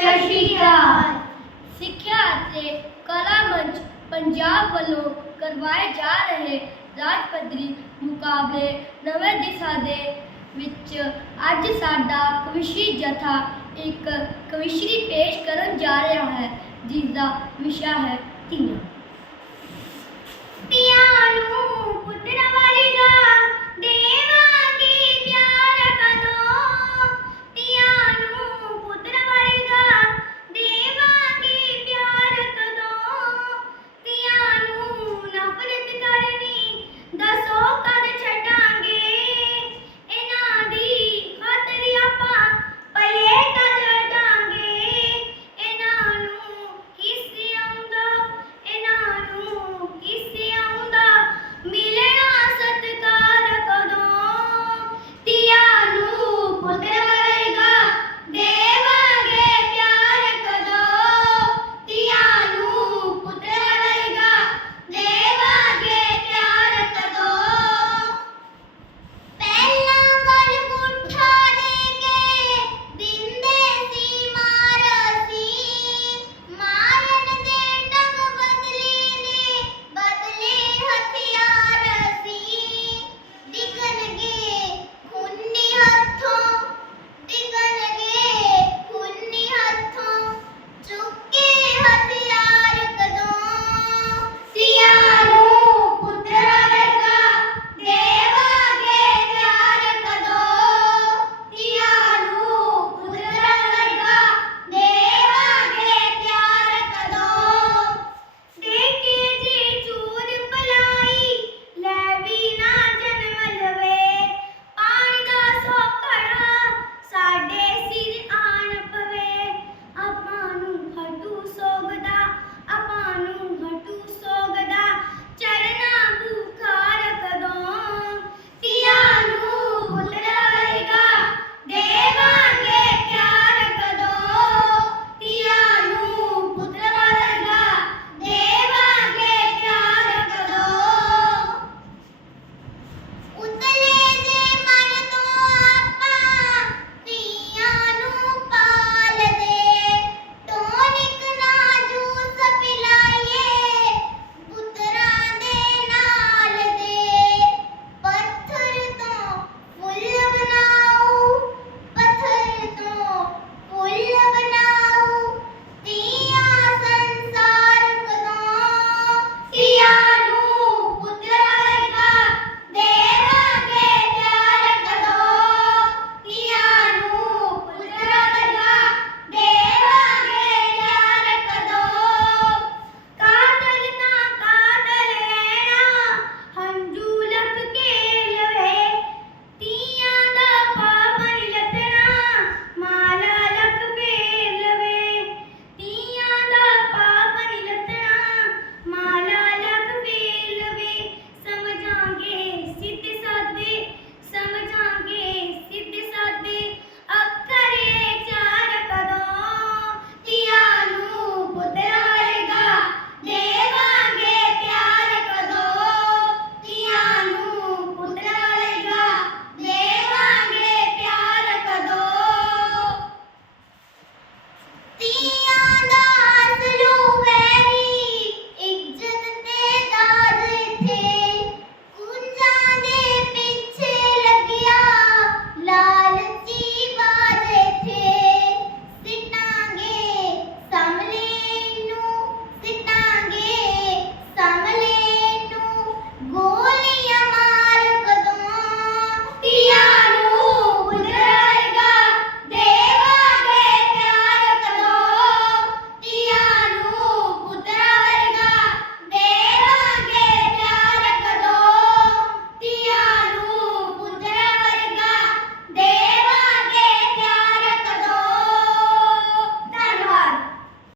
ਸਤਿ ਸ਼੍ਰੀ ਸਿੱਖਿਆ ਅਤੇ ਕਲਾ ਮੰਚ ਪੰਜਾਬ ਵੱਲੋਂ ਕਰਵਾਏ ਜਾ ਰਹੇ ਰਾਜ ਪੱਧਰੀ ਮੁਕਾਬਲੇ ਨਵੇਂ ਦਿਸ਼ਾ ਦੇ ਵਿੱਚ ਅੱਜ ਸਾਡਾ ਕਵਿਸ਼ਰੀ ਜਥਾ ਇੱਕ ਕਵਿਸ਼ਰੀ ਪੇਸ਼ ਕਰਨ ਜਾ ਰਿਹਾ ਹੈ ਜਿਸ ਵਿਸ਼ਾ ਹੈ ਧੀਆਂ।